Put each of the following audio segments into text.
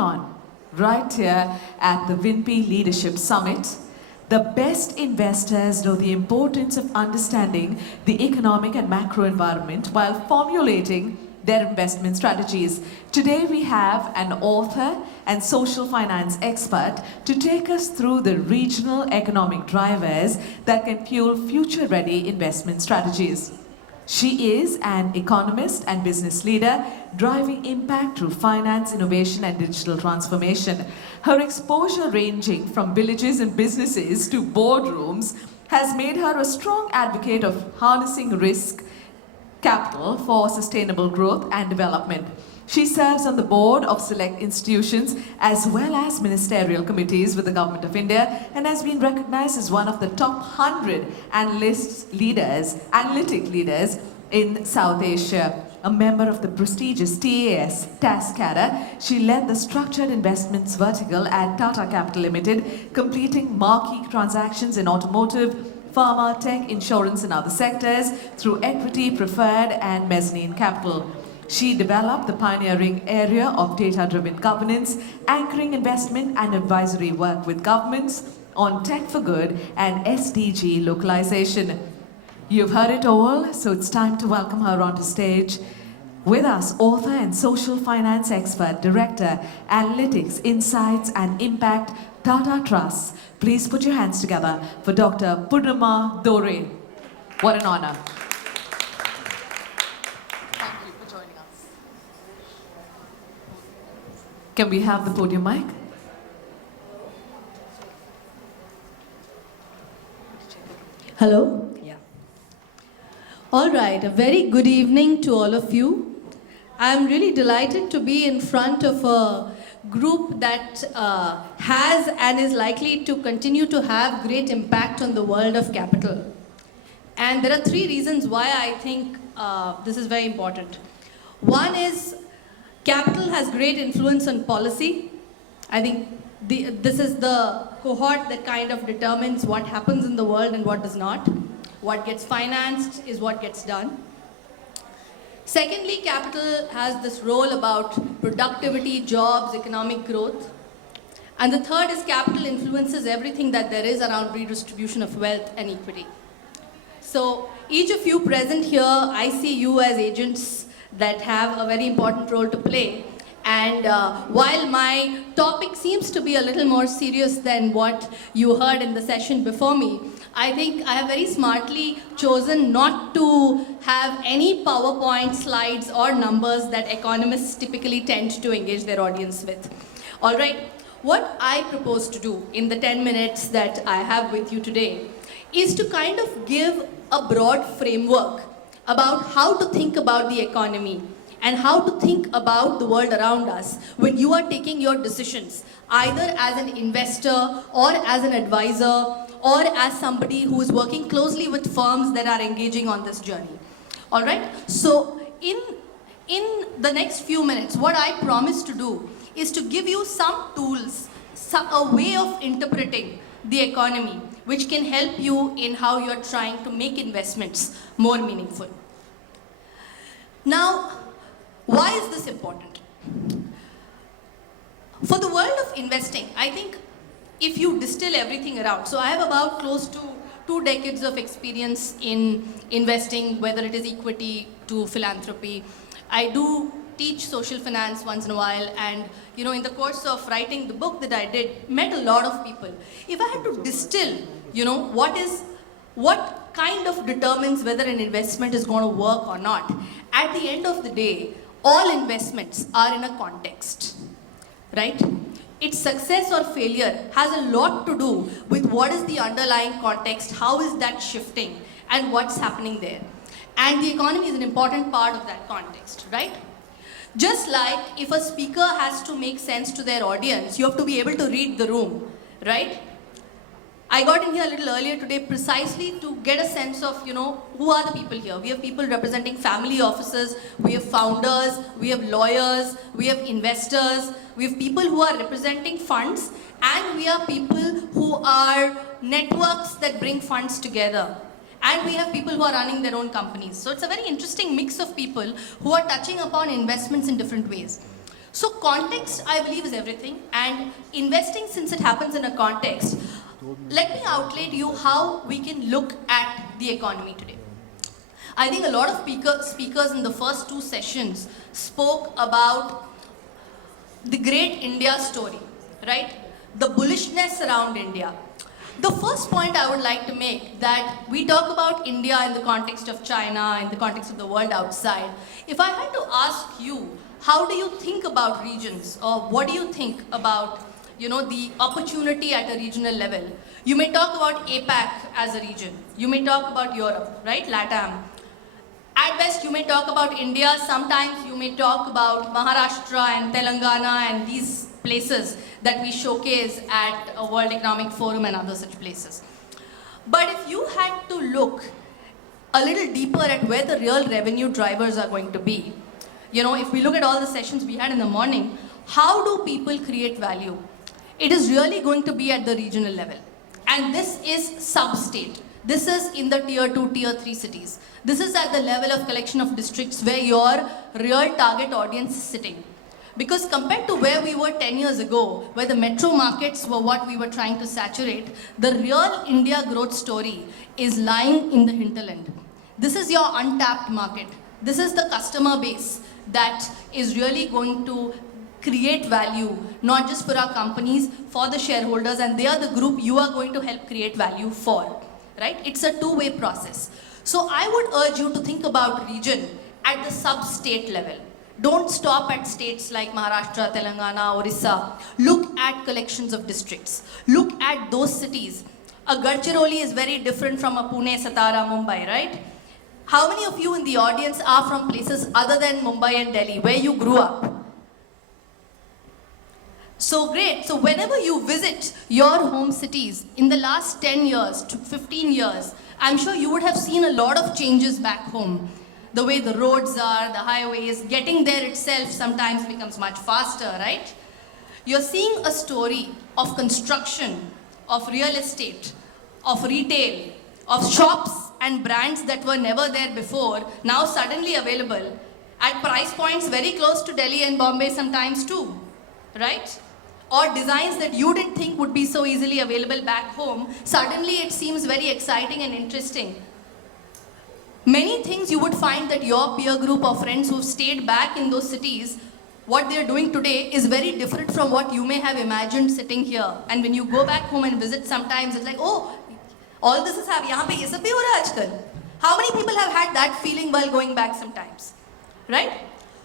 on right here at the WINPI Leadership Summit. The best investors know the importance of understanding the economic and macro environment while formulating their investment strategies. Today we have an author and social finance expert to take us through the regional economic drivers that can fuel future-ready investment strategies. She is an economist and business leader driving impact through finance, innovation and digital transformation. Her exposure ranging from villages and businesses to boardrooms has made her a strong advocate of harnessing risk capital for sustainable growth and development. She serves on the board of select institutions as well as ministerial committees with the Government of India and has been recognized as one of the top 100 analytic leaders in South Asia. A member of the prestigious TAS task cadre, she led the structured investments vertical at Tata Capital Limited, completing marquee transactions in automotive, pharma, tech, insurance and other sectors through equity, preferred and mezzanine capital. She developed the pioneering area of data-driven governance, anchoring investment and advisory work with governments on tech for good and SDG localization. You've heard it all, so it's time to welcome her onto stage. With us, author and social finance expert, director, analytics, insights and impact, Tata Trust. Please put your hands together for Dr. Purnima Dore. What an honor. Thank you for joining us. Can we have the podium mic? Hello? Yeah. All right, a very good evening to all of you. I'm really delighted to be in front of a group that has and is likely to continue to have great impact on the world of capital. And there are three reasons why I think this is very important. One is capital has great influence on policy. I think this is the cohort that kind of determines what happens in the world and what does not. What gets financed is what gets done. Secondly, capital has this role about productivity, jobs, economic growth. And the third is capital influences everything that there is around redistribution of wealth and equity. So each of you present here, I see you as agents that have a very important role to play. And while my topic seems to be a little more serious than what you heard in the session before me, I think I have very smartly chosen not to have any PowerPoint slides or numbers that economists typically tend to engage their audience with. All right, what I propose to do in the 10 minutes that I have with you today is to kind of give a broad framework about how to think about the economy and how to think about the world around us when you are taking your decisions, either as an investor or as an advisor or as somebody who is working closely with firms that are engaging on this journey. All right? So in the next few minutes, what I promise to do is to give you some tools, a way of interpreting the economy, which can help you in how you're trying to make investments more meaningful. Now, why is this important? For the world of investing, I think if you distill everything around, so I have about close to 2 decades of experience in investing, whether it is equity to philanthropy. I do teach social finance once in a while, and in the course of writing the book that I did, met a lot of people. If I had to distill, what kind of determines whether an investment is going to work or not, at the end of the day, all investments are in a context, right? Its success or failure has a lot to do with what is the underlying context, how is that shifting, and what's happening there. And the economy is an important part of that context, right? Just like if a speaker has to make sense to their audience, you have to be able to read the room, right? I got in here a little earlier today precisely to get a sense of, who are the people here. We have people representing family offices, we have founders, we have lawyers, we have investors, we have people who are representing funds, and we have people who are networks that bring funds together. And we have people who are running their own companies. So it's a very interesting mix of people who are touching upon investments in different ways. So context, I believe, is everything. And investing, since it happens in a context, let me outlay to you how we can look at the economy today. I think a lot of speakers in the first two sessions spoke about the great India story, right? The bullishness around India. The first point I would like to make that we talk about India in the context of China, in the context of the world outside. If I had to ask you, how do you think about regions, or what do you think about, the opportunity at a regional level? You may talk about APAC as a region. You may talk about Europe, right? LATAM. At best, you may talk about India. Sometimes you may talk about Maharashtra and Telangana and these places that we showcase at a World Economic Forum and other such places. But if you had to look a little deeper at where the real revenue drivers are going to be, if we look at all the sessions we had in the morning, how do people create value? It is really going to be at the regional level. And this is sub-state. This is in the tier 2, tier 3 cities. This is at the level of collection of districts where your real target audience is sitting. Because compared to where we were 10 years ago, where the metro markets were what we were trying to saturate, the real India growth story is lying in the hinterland. This is your untapped market. This is the customer base that is really going to create value, not just for our companies, for the shareholders, and they are the group you are going to help create value for, right? It's a two-way process. So I would urge you to think about region at the sub-state level. Don't stop at states like Maharashtra, Telangana, Orissa. Look at collections of districts. Look at those cities. A Gadchiroli is very different from a Pune, Satara, Mumbai, right? How many of you in the audience are from places other than Mumbai and Delhi, where you grew up? So great. So whenever you visit your home cities in the last 10 years to 15 years, I'm sure you would have seen a lot of changes back home. The way the roads are, the highways, getting there itself sometimes becomes much faster, right? You're seeing a story of construction, of real estate, of retail, of shops and brands that were never there before, now suddenly available at price points very close to Delhi and Bombay sometimes too, right? Or designs that you didn't think would be so easily available back home, suddenly it seems very exciting and interesting. Many things you would find that your peer group of friends who've stayed back in those cities, what they're doing today is very different from what you may have imagined sitting here. And when you go back home and visit sometimes, it's like, oh, all this is happening. Yahan pe ye sab bhi ho raha hai aajkal. How many people have had that feeling while going back sometimes, right?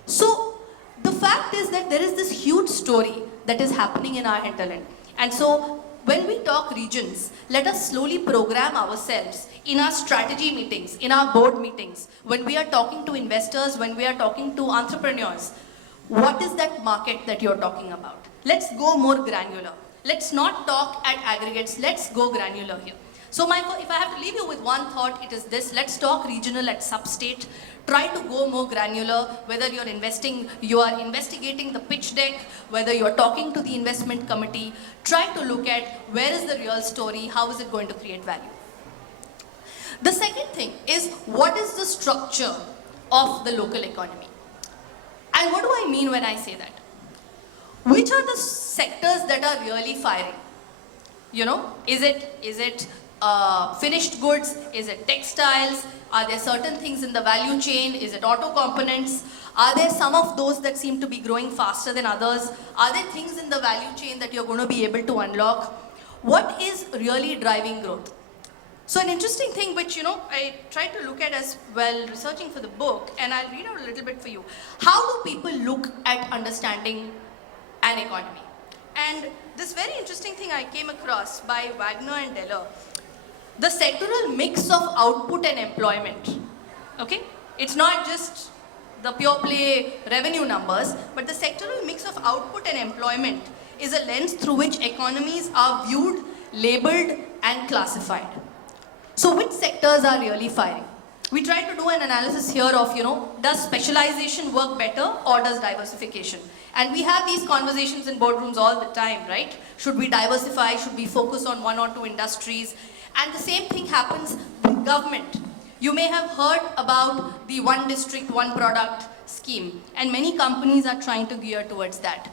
So the fact is that there is this huge story that is happening in our hinterland. And so when we talk regions, let us slowly program ourselves in our strategy meetings, in our board meetings, when we are talking to investors, when we are talking to entrepreneurs. What is that market that you're talking about? Let's go more granular. Let's not talk at aggregates. Let's go granular here. So if I have to leave you with one thought, it is this. Let's talk regional at sub-state. Try to go more granular, whether you are investigating the pitch deck, whether you're talking to the investment committee. Try to look at where is the real story, how is it going to create value. The second thing is, what is the structure of the local economy? And what do I mean when I say that? Which are the sectors that are really firing? Is it finished goods? Is it textiles? Are there certain things in the value chain? Is it auto components? Are there some of those that seem to be growing faster than others? Are there things in the value chain that you're going to be able to unlock? What is really driving growth? So an interesting thing which, I tried to look at as well researching for the book, and I'll read out a little bit for you. How do people look at understanding an economy? And this very interesting thing I came across by Wagner and Deller. The sectoral mix of output and employment, okay? It's not just the pure play revenue numbers, but the sectoral mix of output and employment is a lens through which economies are viewed, labeled, and classified. So which sectors are really firing? We tried to do an analysis here of, does specialization work better or does diversification? And we have these conversations in boardrooms all the time, right? Should we diversify? Should we focus on one or two industries? And the same thing happens with government. You may have heard about the one district, one product, scheme, and many companies are trying to gear towards that.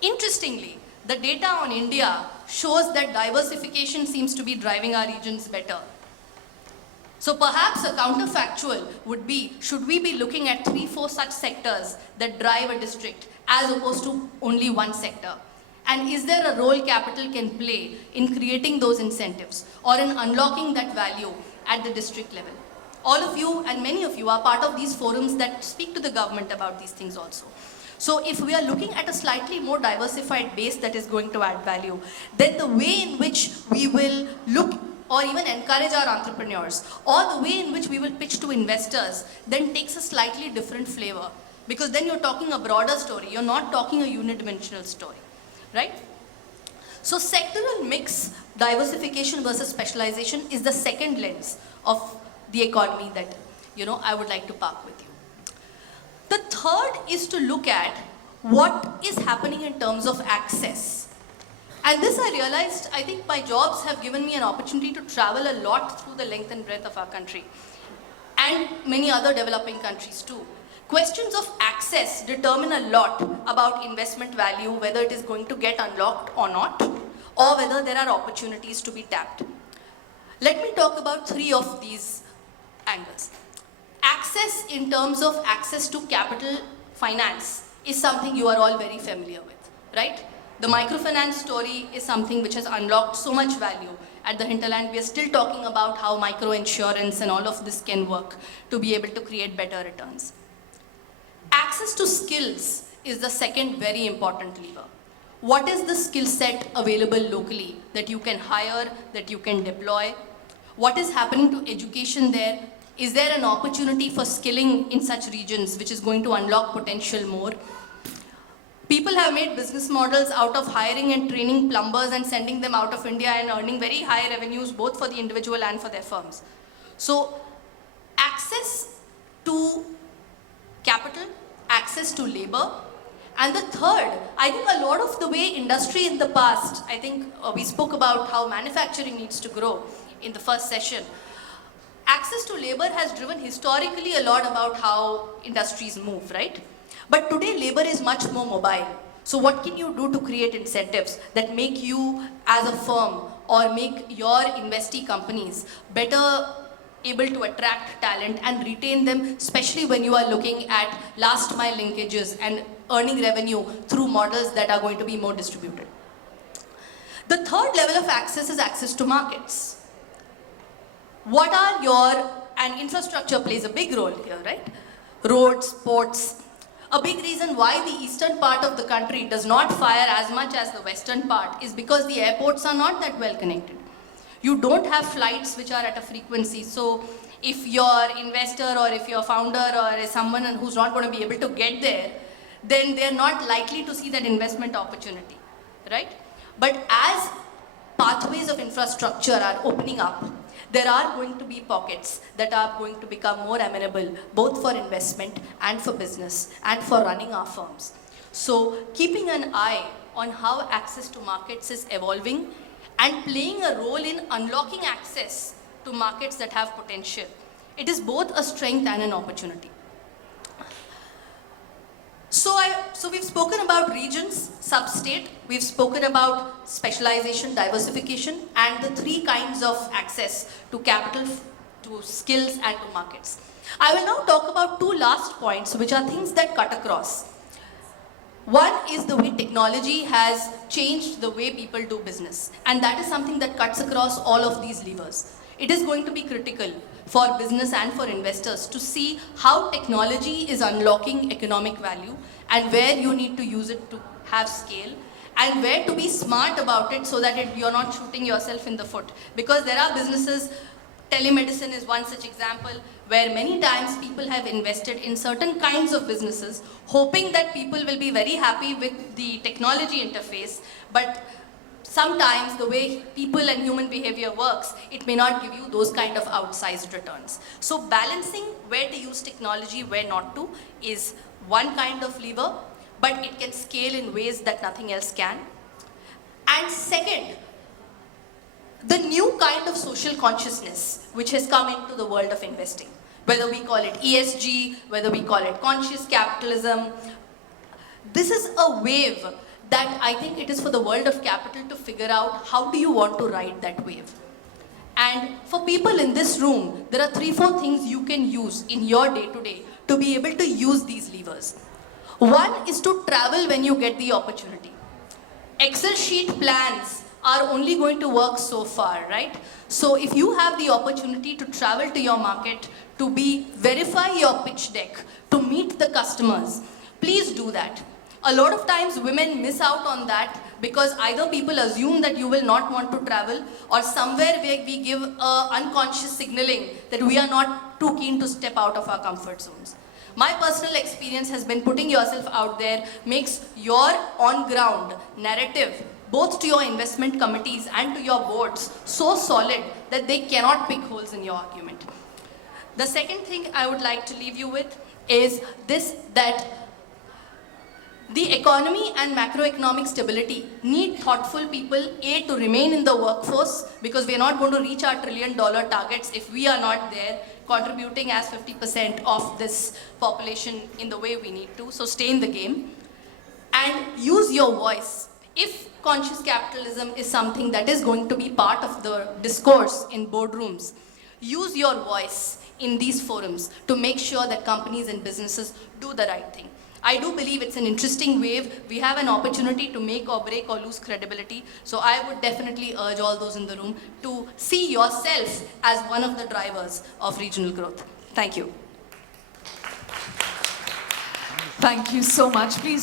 Interestingly, the data on India shows that diversification seems to be driving our regions better. So perhaps a counterfactual would be, should we be looking at 3-4 such sectors that drive a district as opposed to only one sector? And is there a role capital can play in creating those incentives or in unlocking that value at the district level? All of you and many of you are part of these forums that speak to the government about these things also. So if we are looking at a slightly more diversified base that is going to add value, then the way in which we will look or even encourage our entrepreneurs, or the way in which we will pitch to investors, then takes a slightly different flavor. Because then you're talking a broader story, you're not talking a unidimensional story, right? So sectoral mix, diversification versus specialization is the second lens of the economy that, I would like to park with you. The third is to look at what is happening in terms of access. And this I realized, I think my jobs have given me an opportunity to travel a lot through the length and breadth of our country and many other developing countries too. Questions of access determine a lot about investment value, whether it is going to get unlocked or not, or whether there are opportunities to be tapped. Let me talk about 3 of these angles. Access in terms of access to capital finance is something you are all very familiar with, right? The microfinance story is something which has unlocked so much value at the hinterland. We are still talking about how microinsurance and all of this can work to be able to create better returns. Access to skills is the second very important lever. What is the skill set available locally that you can hire, that you can deploy? What is happening to education there? Is there an opportunity for skilling in such regions which is going to unlock potential more? People have made business models out of hiring and training plumbers and sending them out of India and earning very high revenues both for the individual and for their firms. So access to capital, access to labor, and the third, I think a lot of the way industry in the past, I think we spoke about how manufacturing needs to grow in the first session. Access to labor has driven historically a lot about how industries move, right? But today labor is much more mobile. So what can you do to create incentives that make you as a firm or make your investee companies better able to attract talent and retain them, especially when you are looking at last mile linkages and earning revenue through models that are going to be more distributed. The third level of access is access to markets. And infrastructure plays a big role here, right? Roads, ports. A big reason why the eastern part of the country does not fire as much as the western part is because the airports are not that well connected. You don't have flights which are at a frequency. So if your investor or if your founder or is someone who's not going to be able to get there, then they're not likely to see that investment opportunity, right? But as pathways of infrastructure are opening up, there are going to be pockets that are going to become more amenable, both for investment and for business and for running our firms. So keeping an eye on how access to markets is evolving and playing a role in unlocking access to markets that have potential. It is both a strength and an opportunity. So we've spoken about regions, sub-state, we've spoken about specialization, diversification, and the 3 kinds of access to capital, to skills, and to markets. I will now talk about 2 last points, which are things that cut across. One is the way technology has changed the way people do business, and that is something that cuts across all of these levers. It is going to be critical for business and for investors to see how technology is unlocking economic value and where you need to use it to have scale and where to be smart about it so that you're not shooting yourself in the foot. Because there are businesses, telemedicine is one such example, where many times people have invested in certain kinds of businesses hoping that people will be very happy with the technology interface, but sometimes the way people and human behavior works, it may not give you those kind of outsized returns. So balancing where to use technology, where not to, is one kind of lever, but it can scale in ways that nothing else can. And second, the new kind of social consciousness which has come into the world of investing. whether we call it ESG, whether we call it conscious capitalism. This is a wave that I think it is for the world of capital to figure out how do you want to ride that wave. And for people in this room, there are 3-4 things you can use in your day-to-day to be able to use these levers. One is to travel when you get the opportunity. Excel sheet plans are only going to work so far, right? So if you have the opportunity to travel to your market, to verify your pitch deck, to meet the customers, please do that. A lot of times women miss out on that because either people assume that you will not want to travel, or somewhere where we give unconscious signaling that we are not too keen to step out of our comfort zones. My personal experience has been putting yourself out there makes your on-ground narrative, both to your investment committees and to your boards, so solid that they cannot pick holes in your argument. The second thing I would like to leave you with is this, that the economy and macroeconomic stability need thoughtful people, to remain in the workforce, because we are not going to reach our $1 trillion targets if we are not there contributing as 50% of this population in the way we need to. So stay in the game and use your voice. If conscious capitalism is something that is going to be part of the discourse in boardrooms, use your voice in these forums to make sure that companies and businesses do the right thing. I do believe it's an interesting wave. We have an opportunity to make or break or lose credibility. So I would definitely urge all those in the room to see yourself as one of the drivers of regional growth. Thank you. Thank you so much. Please join